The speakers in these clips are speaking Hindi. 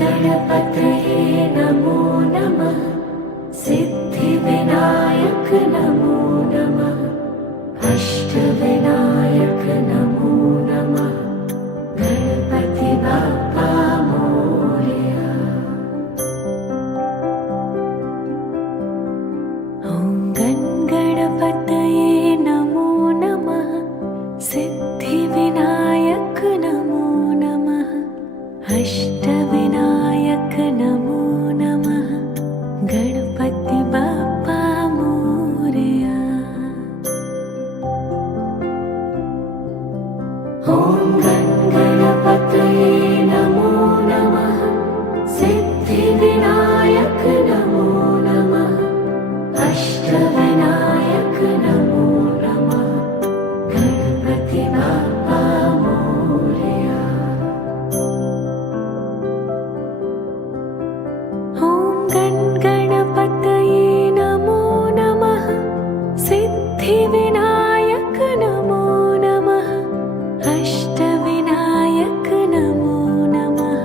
गणपतये नमो नमः। सिद्धिविनायक नमो नमः। अष्टविनायक नमो नमः। गणपति बाप्पा मोरया। ॐ गणपतये नमो नमः। सिद्धिविनायक नमो नमः। अष्टविनायक नमो नमः। गणपति बाप्पा मोरया। ॐ गणपतये नमो नमः। सिद्धिविनायक नमो नमः। अष्टविनायक नमो नमः। गणपति बाप्पा मोरया। ॐ गणपतये नमो नमः। सिद्धिविनायक नमो नमः। अष्टविनायक नमो नमः।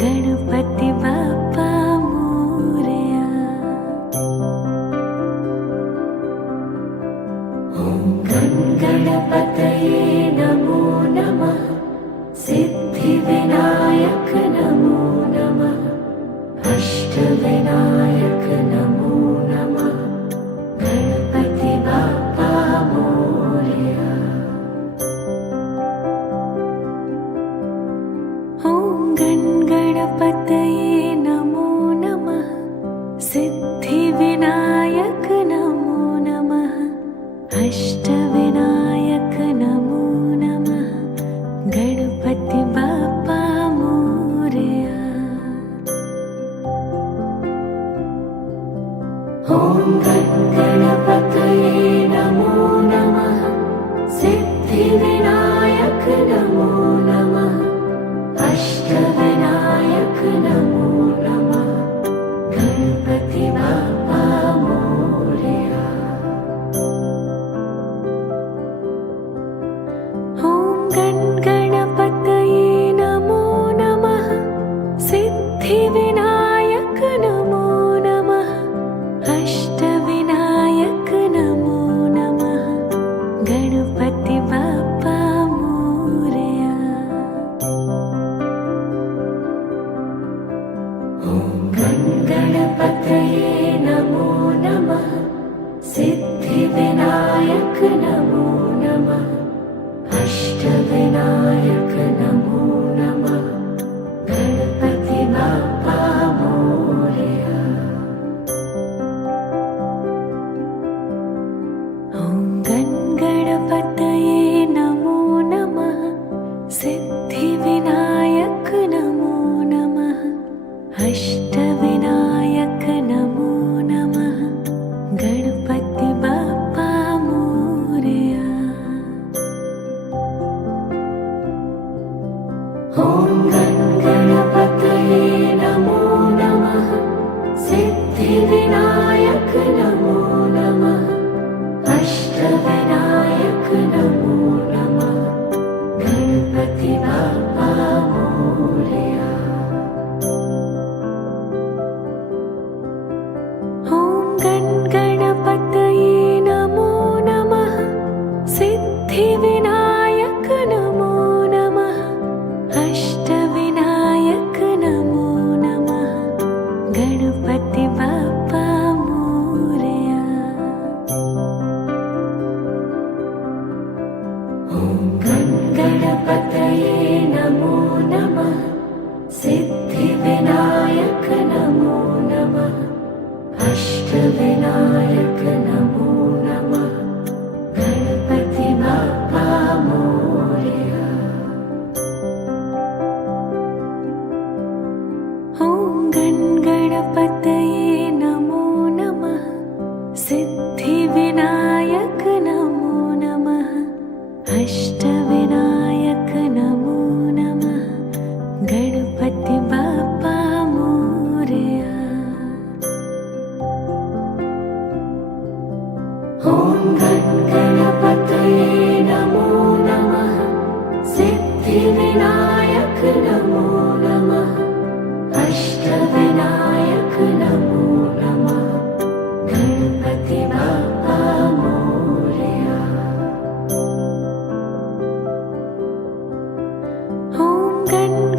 गणपति बाप्पा मोरया। ॐ गणपतये नमो नमः। सिद्धिविनायक नमो नमः। अष्टविनायक नमो नमः। गणपति बाप्पा मोरया। ॐ गणपतये नमो नमः। सिद्धिविनायक नमो नमः। अष्टविनायक नमो नमः। गणपति बाप्पा मोरया। ॐ गणपतये नमो नमः। सिद्धिविनायक नमो नमः। अष्टविनायक नमो नमः। गणपति बाप्पा मोरया। ॐ गणपतये नमो नमः। सिद्धिविनायक नमो नमः। अष्टविनायक नमो नमः। गणपति बाप्पा मोरया। ॐ गणपतये नमो नमः। सिद्धिविनायक नमो नमः। अष्टविनायक नमो नमः। गणपति बाप्पा मोरया। ॐ गणपतये नमो नमः। सिद्धिविनायक नमो नमः। अष्टविनायक नमो नमः। गणपति बाप्पा मोरया। ॐ गणपतये नमो नमः। सिद्धिविनायक नमो नमः। अष्टविनायक नमो नमः। गणपति बाप्पा मोरया। ॐ गणपतये नमो नमः। सिद्धिविनायक नमो नमः। अष्टविनायक नमो नमः। गणपति बाप्पा मोरया। ॐ गणपतये नमो नमः। सिद्धिविनायक नमो नमः। अष्टविनायक नमो नमः। गणपति बाप्पा मोरया। ॐ गणपतये नमो नमः। सिद्धिविनायक नमो नमः। अष्टविनायक नमो नमः। गणपति बाप्पा मोरया। ॐ गणपतये नमो नमः सिद्धिविनायक नमो नमः अष्टविनायक नमो नमः गणपति बाप्पा मोरया। ॐ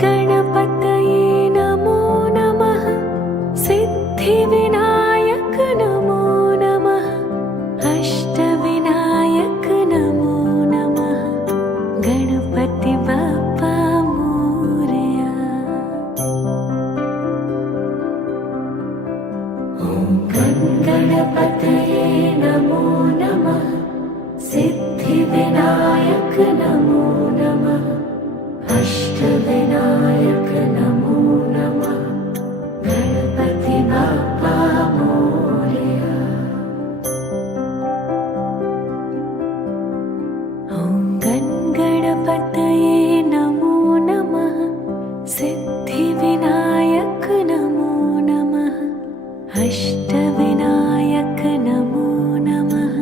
गणपतये नमो नमः सिद्धिविनायक नमो नमः अष्टविनायक नमो नमः गणपति बाप्पा मोरया। ॐ गणपतये नमो नमः सिद्धिविनायक नमो नमः अष्टविनायक नमो नमः गणपति बाप्पा मोरया। ॐ गणपतये नमो नमः सिद्धिविनायक नमो नमः अष्टविनायक नमो नमः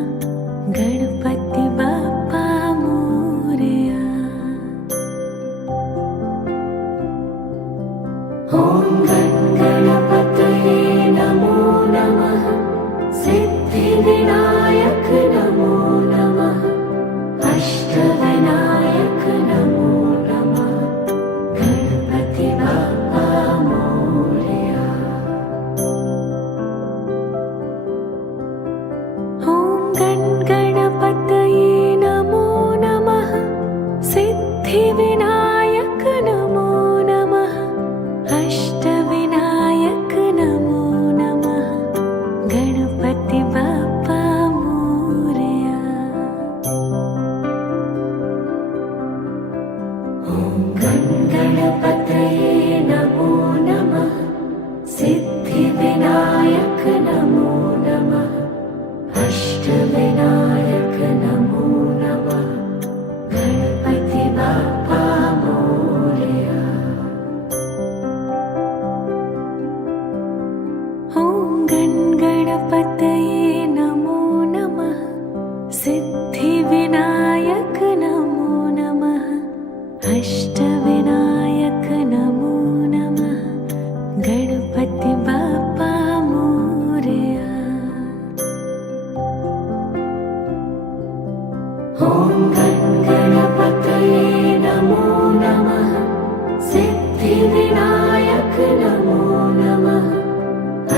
गणपति बाप्पा मोरया। ॐ गणपतये नमो नमः सिद्धिविनायक नमो नमः अष्टविनायक नमो नमः गणपति बाप्पा मोरया। ॐ गणपतये नमो नमः सिद्धिविनायक नमो नमः अष्टविनायक नमो नमः गणपति बाप्पा मोरया। ॐ गणपतये नमो नमः सिद्धिविनायक नमो नमः अष्टविनायक नमो नमः गणपति बाप्पा मोरया। ॐ गणपतये नमो नमः सिद्धिविनायक नमो नमः अष्टविनायक नमो नमः गणपति बाप्पा मोरया। ॐ गणपतये नमो नमः सिद्धिविनायक नमो नमः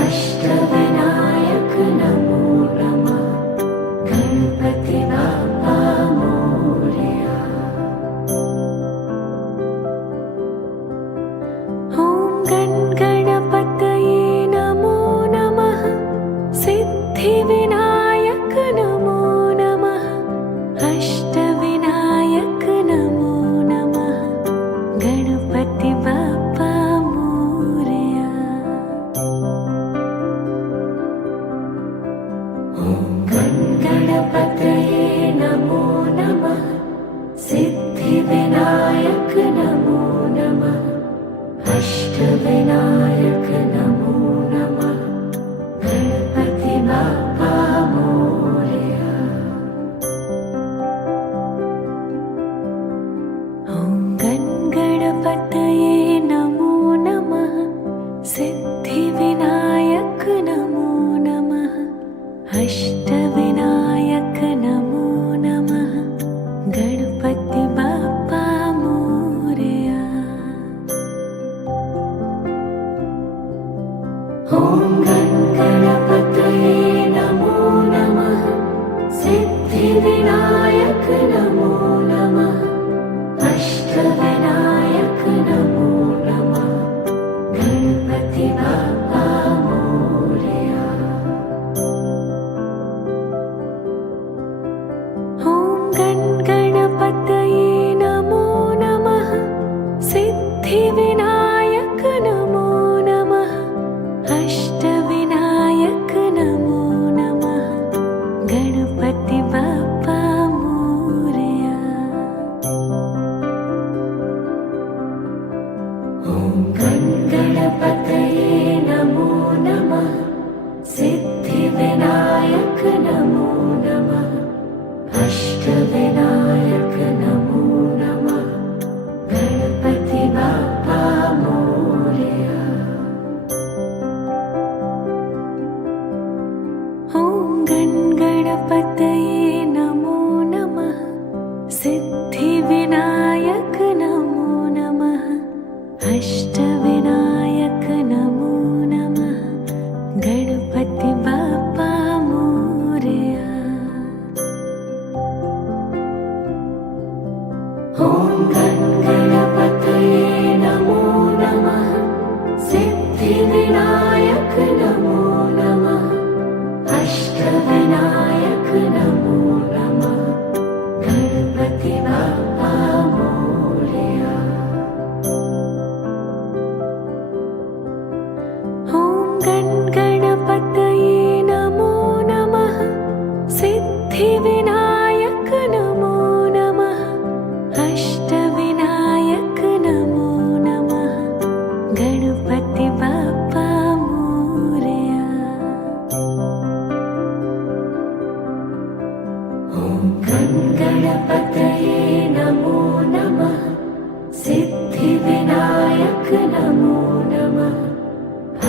अष्टविनायक नमो नमः गणपति बाप्पा मोरया। ॐ गणपतये नमो नमः सिद्धिविनायक नमो नमः अष्टविनायक नमो नमः गणपति बाप्पा मोरया। ॐ गणपतये नमो नमः सिद्धिविनायक नमो नमः अष्टविनायक नमो नमः गणपति बाप्पा मोरया। ॐ गणपतये नमो नमः सिद्धिविनायक नमो नमः अष्टविनायक नमो नमः गणपति बाप्पा मोरया। ॐ गणपतये नमो नमः सिद्धिविनायक नमो नमः अष्टविनायक नमो नमः गणपति बाप्पा मोरया। गणपतये नमो नमः सिद्धिविनायक नमो नमः अष्टविनायक नमो नमः गणपति बाप्पा मोरया। ॐ गणपतये नमो नमः सिद्धिविनायक नमो नमः अष्टविनायक नमो नमः गणपति बाप्पा मोरया। ॐ गणपतये नमो नमः सिद्धिविनायक नमो नमः अष्टविनायक नमो नमः गणपति बाप्पा मोरया। ॐ गणपतये नमो नमः सिद्धिविनायक नमो नमः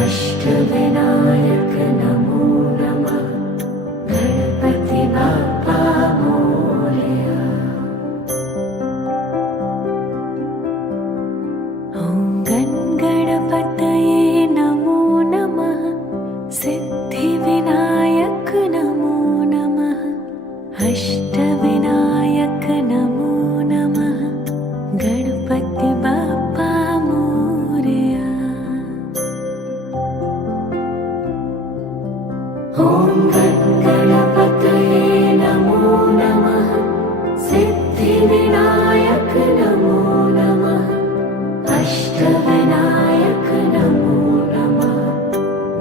अष्टविनायक नमो नमः गणपति बाप्पा मोरया। ॐ गणपतये नमो नमः सिद्धिविनायक नमो नमः अष्टविनायक नमो नमः गणपति बाप्पा मोरया। ॐ गणपतये नमो नमः सिद्धिविनायक नमो नमः अष्टविनायक नमो नमः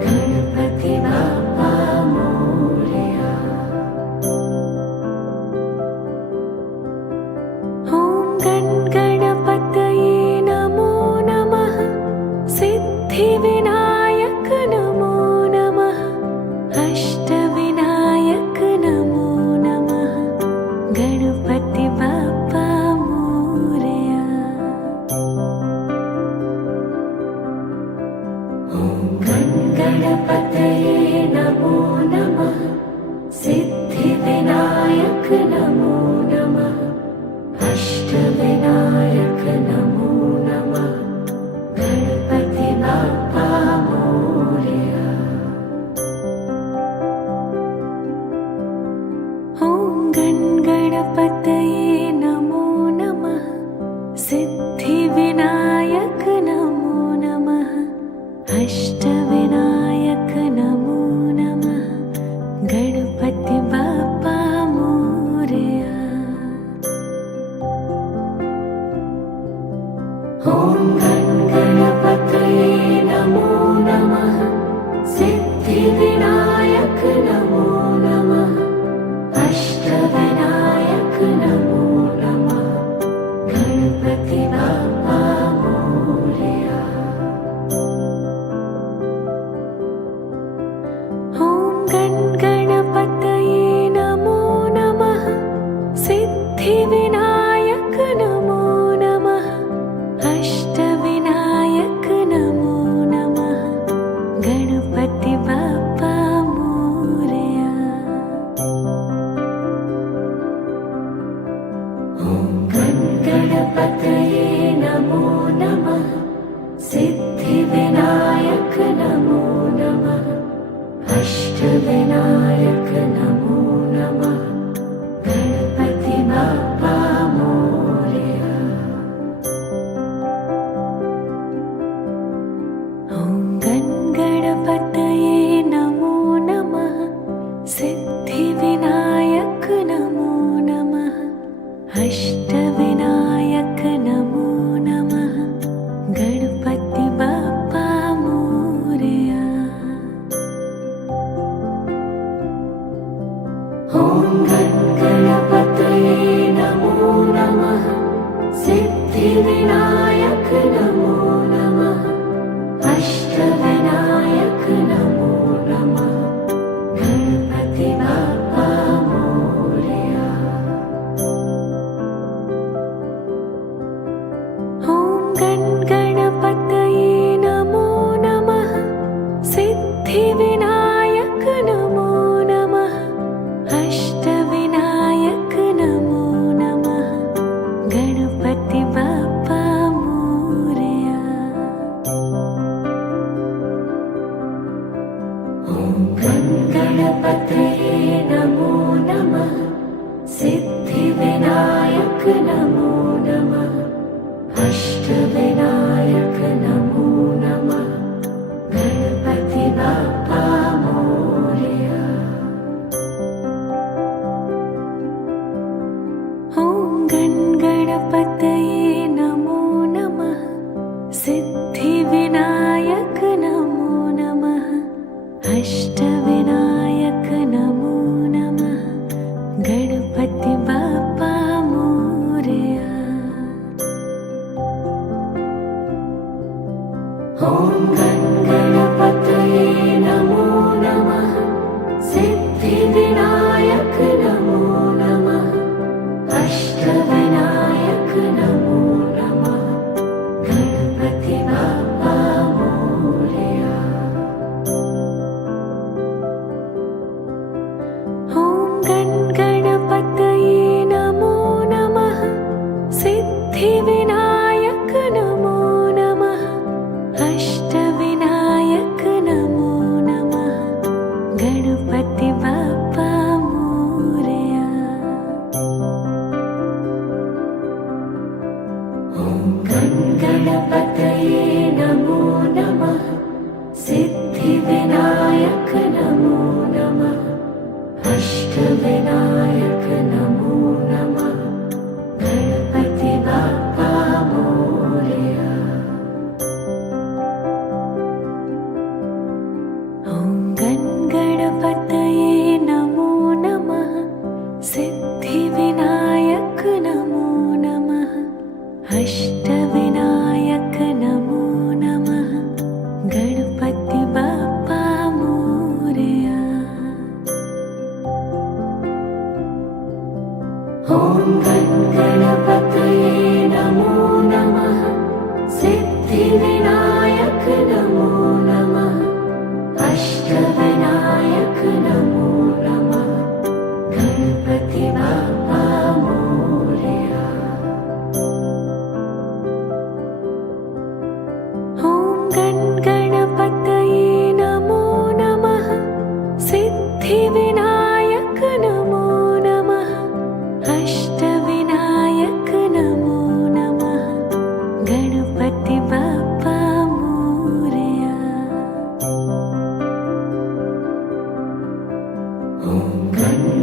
गणपति बाप्पा मोरया। ॐ गणपतये नमो नमः सिद्धिविनायक नमो नमः अष्टविनायक नमो नमः गणपति बाप्पा मोरया। ॐ गणपतये नमो नमः सिद्धिविनायक नमो नमः अष्टविनायक नमो नमः गणपति बाप्पा मोरया। ॐ गणपतये नमो नमः सिद्धिविनायक नमो नमः अष्टविनायक नमो नमः गणपति बाप्पा मोरया। ॐ गणपतये नमो नमः सिद्धिविनायक नमो नमः अष्टविनायक नमो नमः गणपति बाप्पा मोरया। ॐ गणपतये नमो नमः सिद्धिविनायक नमो नमः अष्टविनायक नमो नमः गणपति बाप्पा मोरया। ॐ गणपतये नमो नमः सिद्धिविनायक नमो नमः अष्टविनायक नमो नमः गणपति बाप्पा मोरया। ॐ गणपतये नमो नमः सिद्धिविनायक नमो नमः अष्टविनायक नमो नमः गणपति बाप्पा मोरया। ॐ गणपतये नमो नमः सिद्धिविनायक नमो नमः अष्टविनायक नमो नमः गणपति बाप्पा मोरया। ॐ गणपतये नमो नमः सिद्धिविनायक नमो नमः अष्टविनायक सिद्धिविनायक नमो नमः अष्टविनायक नमो नमः गणपति बाप्पा मोरया। ॐ गणपतये नमो नमः सिद्धिविनायक नमो नमः अष्टविनायक नमो नमः गणपति बाप्पा मोरया। ॐ गणपतये नमो नमः सिद्धिविनायक नमो नमः अष्टविनायक नमो नमः गणपति बाप्पा मोरया। ॐ गणपतये नमो नमः सिद्धिविनायक नमो नमः अष्टविनायक नमो नमः गणपति बाप्पा मोरया। ॐ गणपतये नमो नमः सिद्धिविनायक नमो नमः अष्टविनायक नमो नमः गणपति बाप्पा मोरया। ॐ गणपतये नमो नमः सिद्धिविनायक नमो नमः अष्टविनायक नमो नमः गणपति बाप्पा मोरया।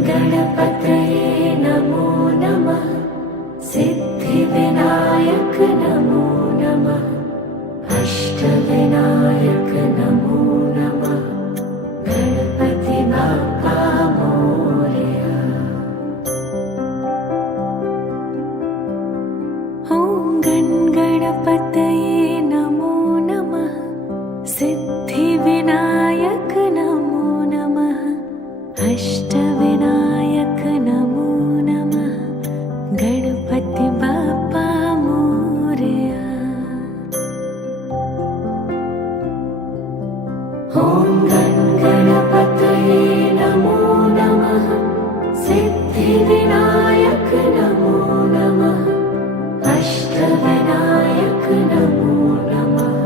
ॐ गणपतये नमो नमः सिद्धिविनायक नमो नमः अष्टविनायक नमो नमः गणपति बाप्पा मोरया। ॐ गणपतये नमो नमः सिद्धिविनायक नमो नमः अष्टविनायक नमो नमः गणपति बाप्पा मोरया। ॐ गणपतये नमो नमः सिद्धिविनायक नमो नमः अष्टविनायक नमो नमः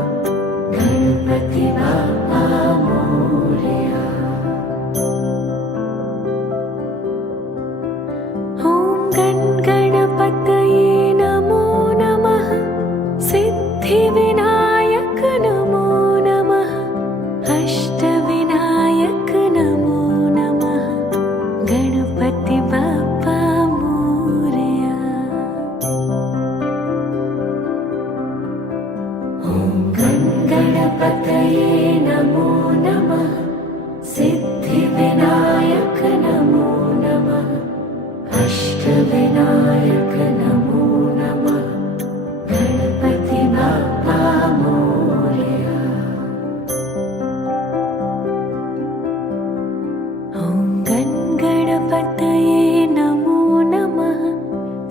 गणपति बाप्पा मोरया। ॐ गणपतये नमो नमः सिद्धिविनायक नमो नमः अष्टविनायक नमो नमः गणपति बाप्पा मोरया। ॐ गणपतये नमो नमः सिद्धिविनायक नमो नमः अष्टविनायक नमो नमः गणपति बाप्पा मोरया। ॐ गणपतये नमो नमः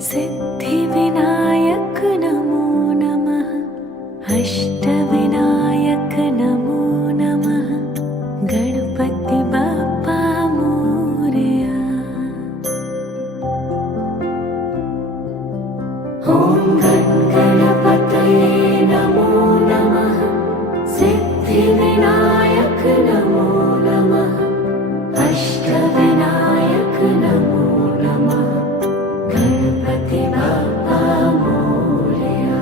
सिद्धिविनायक नमो नमः अष्टविनायक नमो नमः गणपति बाप्पा मोरया। ॐ गणपतये नमो नमः सिद्धिविनायक नमो नमः अष्टविनायक नमो नमः गणपति बाप्पा मोरया।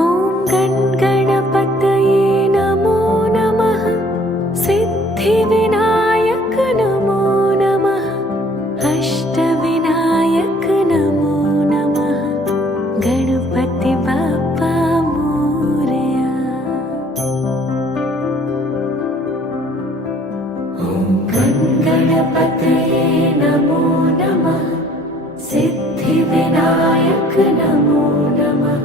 ॐ गणपतये नमो नमः सिद्धिविनायक नमो नमः अष्टविनायक नमो नमः गणपति बाप्पा मोरया। ॐ गणपतये नमो नमः सिद्धिविनायक नमो नमः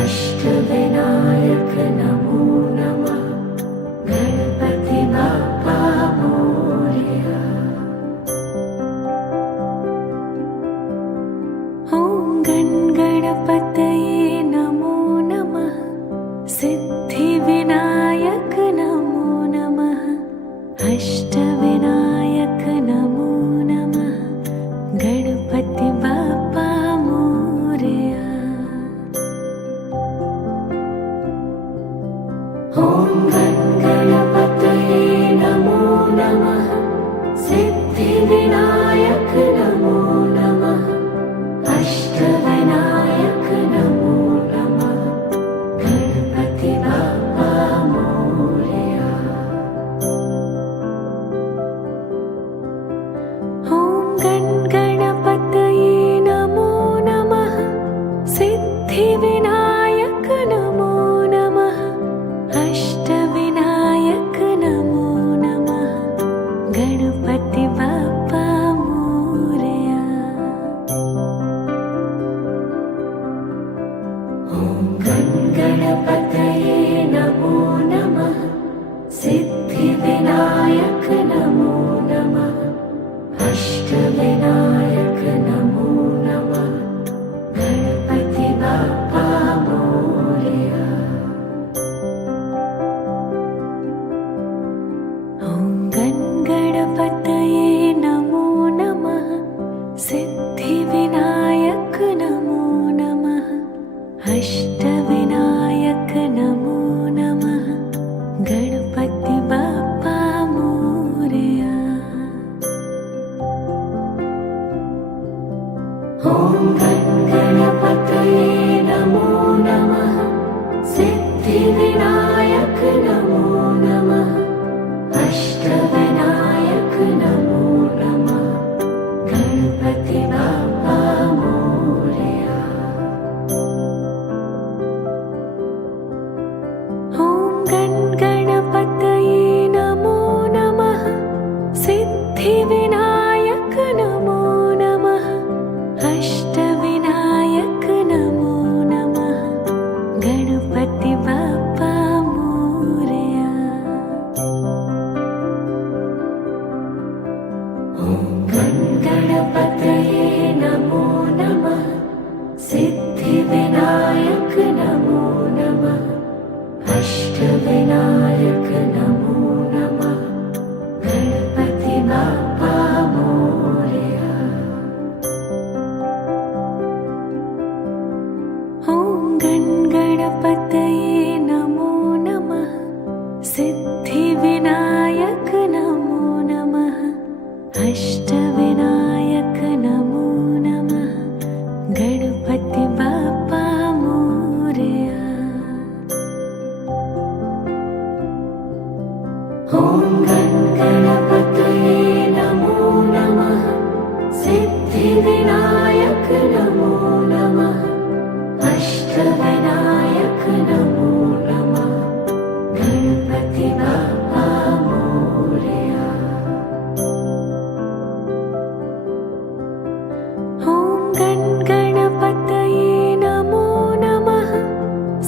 अष्टविनायक नमो नमः अष्टविनायक नमो नमः गणपति बाप्पा मोरया। ॐ गणपतये नमो नमः सिद्धिविनायक नमो नमः अष्टविनायक नमो नमः गणपति बाप्पा मोरया। ॐ गणपतये नमो नमः सिद्धिविनायक नमो नमः अष्टविनायक नमो नमः गणपति बाप्पा मोरया। ॐ गणपतये नमो नमः सिद्धिविनायक नमो नमः अष्टविनायक नमो नमः गणपति बाप्पा मोरया। ॐ गणपतये नमो नमः सिद्धिविनायक नमो नमः अष्टविनायक नमो नमः गणपति बाप्पा मोरया। ॐ गणपतये नमो नमः सिद्धिविनायक नमो नमः अष्टविनायक नमो नमः गणपति बाप्पा मोरया। ॐ गणपतये नमो नमः सिद्धिविनायक नमो नमः अष्टविनायक नमो नमः गणपति बाप्पा मोरया। ॐ गणपतये नमो नमः सिद्धिविनायक नमो नमः अष्टविनायक नमो नमः गणपति बाप्पा मोरया। ॐ गणपतये नमो नमः सिद्धिविनायक नमो नमः अष्टविनायक नमो नमः गणपति बाप्पा मोरया। ॐ गणपतये नमो नमः सिद्धिविनायक नमो नमः अष्टविनायक नमो नमः गणपति बाप्पा मोरया। ॐ गणपतये नमो नमः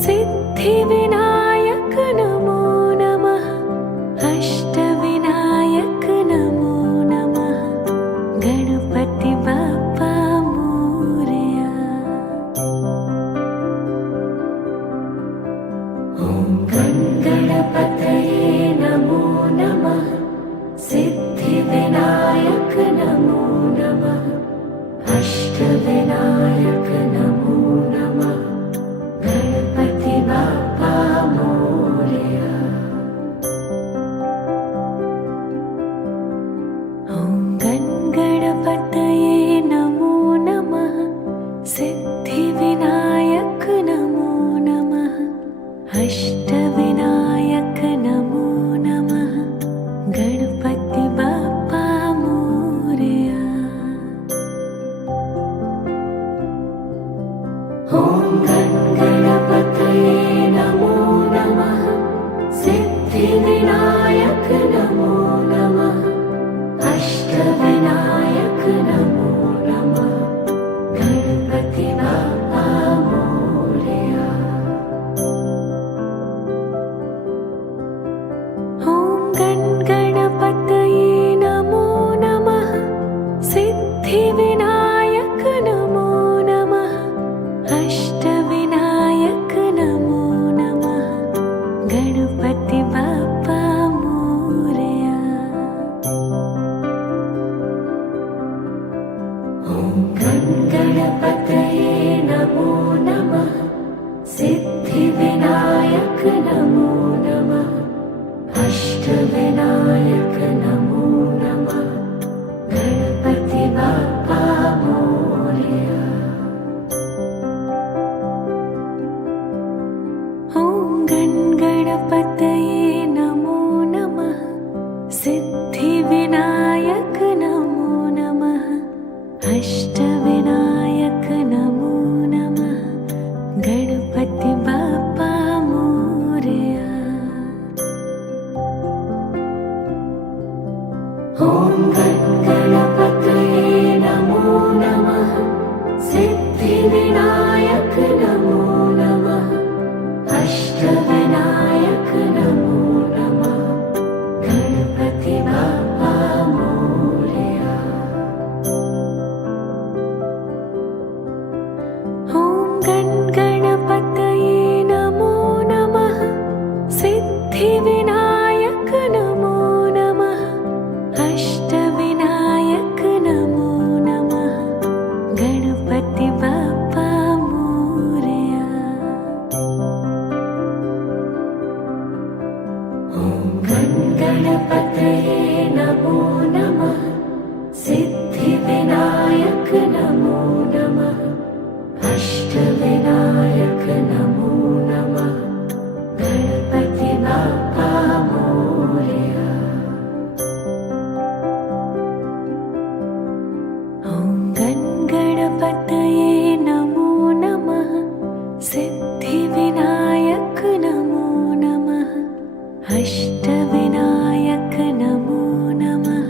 सिद्धिविनायक नमो नमः अष्टविनायक नमो नमः गणपति बाप्पा मोरया। ॐ गणपतये नमो नमः सिद्धिविनायक नमो नमः अष्टविनायक नमो नमः गणपति बाप्पा मोरया। ॐ गणपतये नमो नमः सिद्धिविनायक नमो नमः अष्टविनायक नमो नमः गणपति बाप्पा मोरया। ॐ गणपतये नमो नमः सिद्धिविनायक नमो नमः अष्टविनायक नमो नमः गणपति बाप्पा मोरया। ॐ गणपतये नमो नमः सिद्धिविनायक नमो नमः अष्टविनायक नमो नमः गणपति बाप्पा मोरया। ॐ गणपतये नमो नमः सिद्धिविनायक नमो नमः अष्टविनायक नमो नमः गणपति बाप्पा मोरया। ॐ गणपतये नमो नमः सिद्धिविनायक नमो नमः अष्टविनायक नमो नमः गणपति बाप्पा मोरया। ॐ गणपतये नमो नमः सिद्धिविनायक नमो नमः अष्टविनायक नमो नमः गणपति बाप्पा मोरया। ॐ गणपतये नमो नमः सिद्धिविनायक नमो नमः अष्टविनायक नमो नमः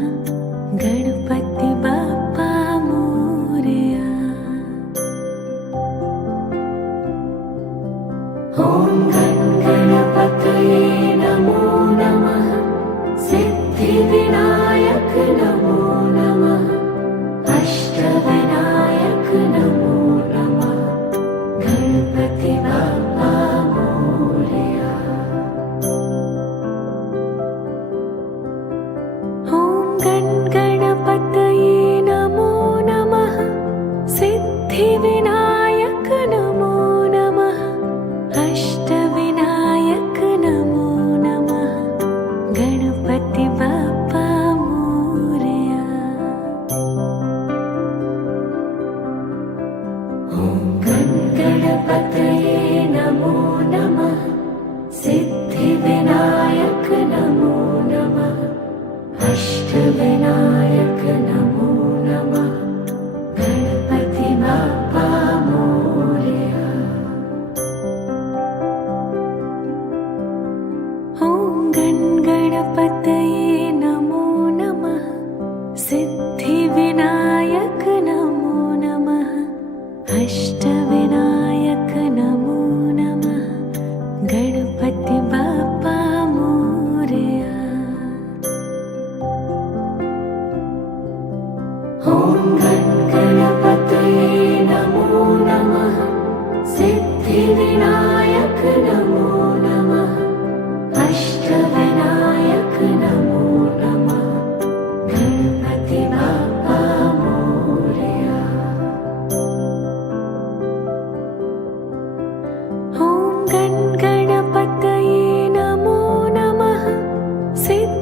गणपति बाप्पा मोरया। ॐ गणपतये नमो नमः सिद्धिविनायक नमो नमः अष्टविनायक नमो नमः गणपति बाप्पा मोरया। ॐ गणपतये नमो नमः सिद्धिविनायक नमो नमः अष्टविनायक नमो नमः गणपति बाप्पा मोरया। ॐ गणपतये नमो नमः सिद्धिविनायक नमो नमः अष्टविनायक नमो नमः गणपति बाप्पा मोरया। ॐ गणपतये नमो नमः सिद्धिविनायक नमो नमः अष्टविनायक नमो नमः गणपति बाप्पा मोरया। ॐ गणपतये नमो नमः सिद्धिविनायक नमो नमः अष्टविनायक नमो नमः गणपति बाप्पा मोरया। ॐ गणपतये नमो नमः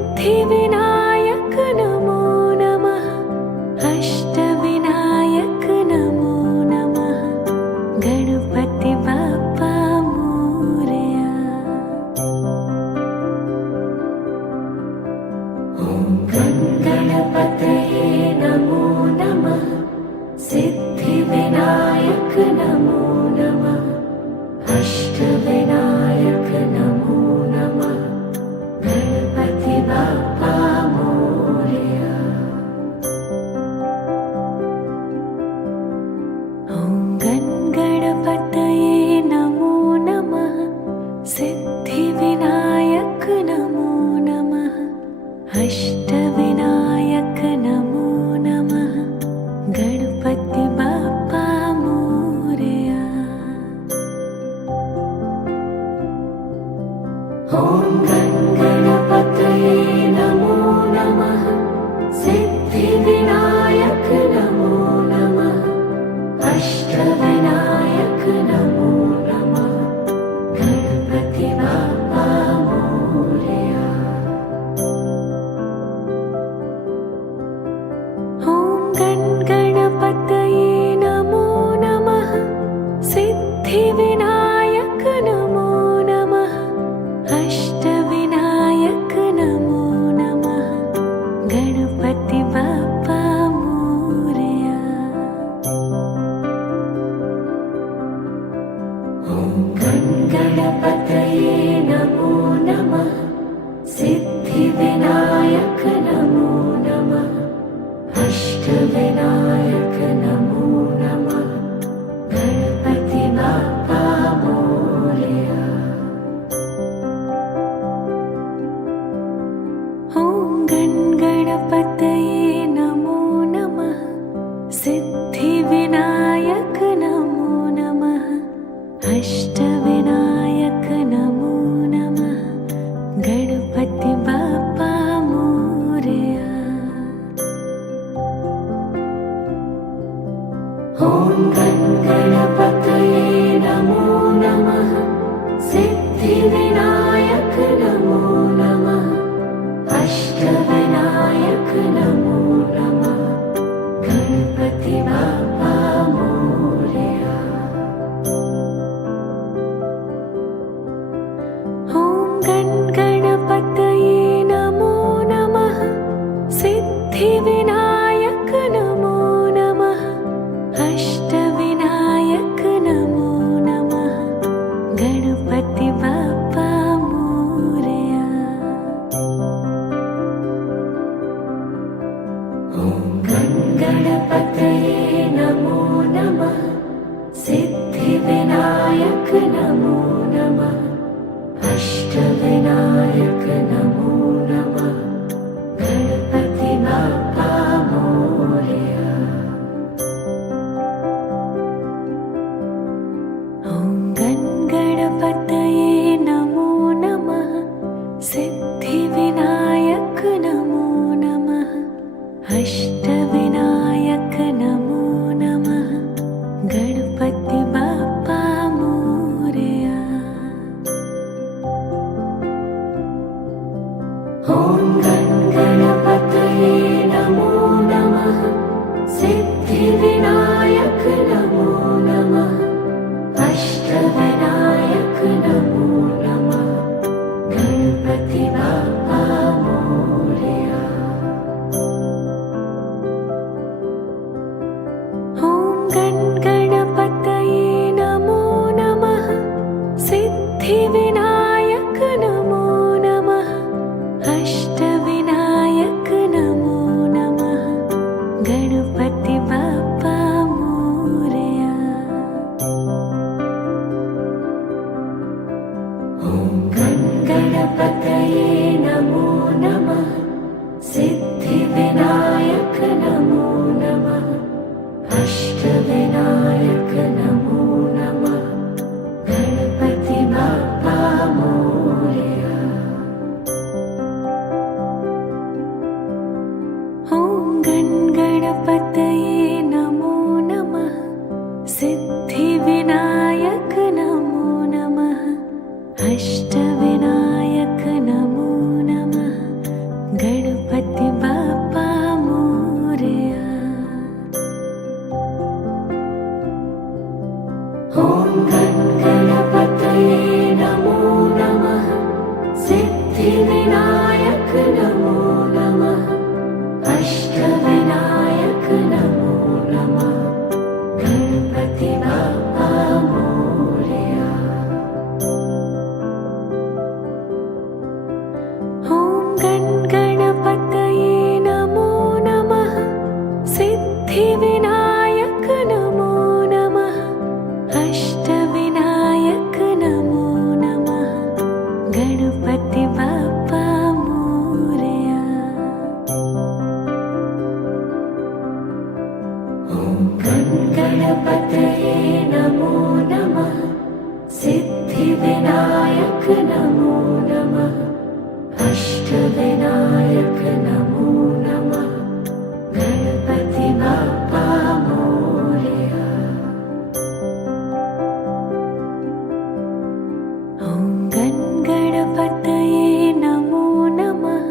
सिद्धिविनायक नमो नमः अष्टविनायक नमो नमः गणपति बाप्पा मोरया। ॐ गणपतये नमो नमः सिद्धिविनायक नमो नमः अष्टविनायक नमो नमः गणपति बाप्पा मोरया। ॐ गणपतये नमो नमः सिद्धिविनायक नमो नमः अष्टविनायक नमो नमः गणपति बाप्पा मोरया। ॐ गणपतये नमो नमः सिद्धिविनायक नमो नमः अष्टविनायक नमो नमः गणपति बाप्पा मोरया। ॐ गणपतये नमो नमः सिद्धिविनायक नमो नमः अष्टविनायक नमो नमः गणपति बाप्पा मोरया। ॐ गणपतये नमो नमः सिद्धिविनायक नमो नमः ॐ गण गणपतये नमो नमः सिद्धिविनायक नमो नमः अष्टविनायक नमो नमः गणपति बाप्पा मोरया। ॐ गण गणपतये नमो नमः सिद्धिविनायक नमो नमः अष्टविनायक नमो नमः गणपति बाप्पा मोरया। ॐ गण गणपतये नमो नमः सिद्धिविनायक नमो नमः अष्टविनायक नमो नमः गणपति बाप्पा मोरया। ॐ गण गणपतये नमो नमः सिद्धिविनायक नमो नमः अष्टविनायक नमो नमः गणपति बाप्पा मोरया। ॐ गण गणपतये नमो नमः सिद्धिविनायक नमो नमः अष्टविनायक नमो नमः गणपति बाप्पा मोरया। ॐ गण गणपतये नमो नमः सिद्धिविनायक नमो नमः अष्टविनायक नमो नमः गणपति बाप्पा मोरया। ॐ गण गणपतये नमो नमः सिद्धिविनायक नमो नमः अष्टविनायक नमो नमः गणपति बाप्पा मोरया। ॐ गण गणपतये नमो नमः सिद्धिविनायक नमो नमः अष्टविनायक नमो नमः गणपति बाप्पा मोरया। ॐ गण गणपतये नमो नमः सिद्धिविनायक नमो नमः अष्टविनायक नमो नमः गणपति बाप्पा मोरया। ॐ गण गणपतये नमो नमः सिद्धिविनायक नमो नमः अष्टविनायक नमो नमः गणपति बाप्पा मोरया। ॐ गण गणपतये नमो नमः सिद्धिविनायक नमो नमः अष्टविनायक नमो नमः गणपति बाप्पा मोरया। ॐ गण गणपतये नमो नमः सिद्धिविनायक नमो नमः अष्टविनायक नमो नमः गणपति बाप्पा मोरया। ॐ गण गणपतये नमो नमः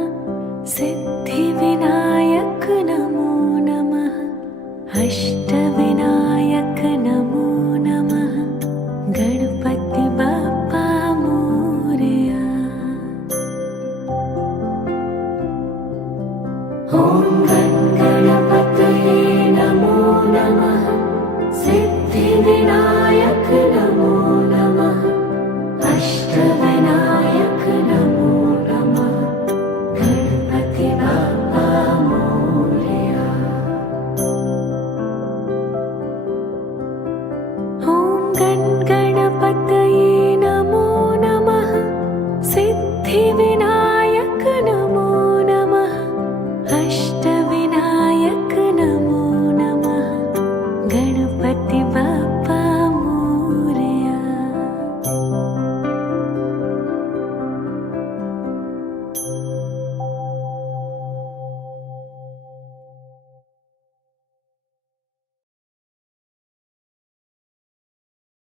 सिद्धिविनायक नमो नमः अष्टविनायक नमो नमः गणपति बाप्पा मोरया। ॐ गण गणपतये नमो नमः सिद्धिविनायक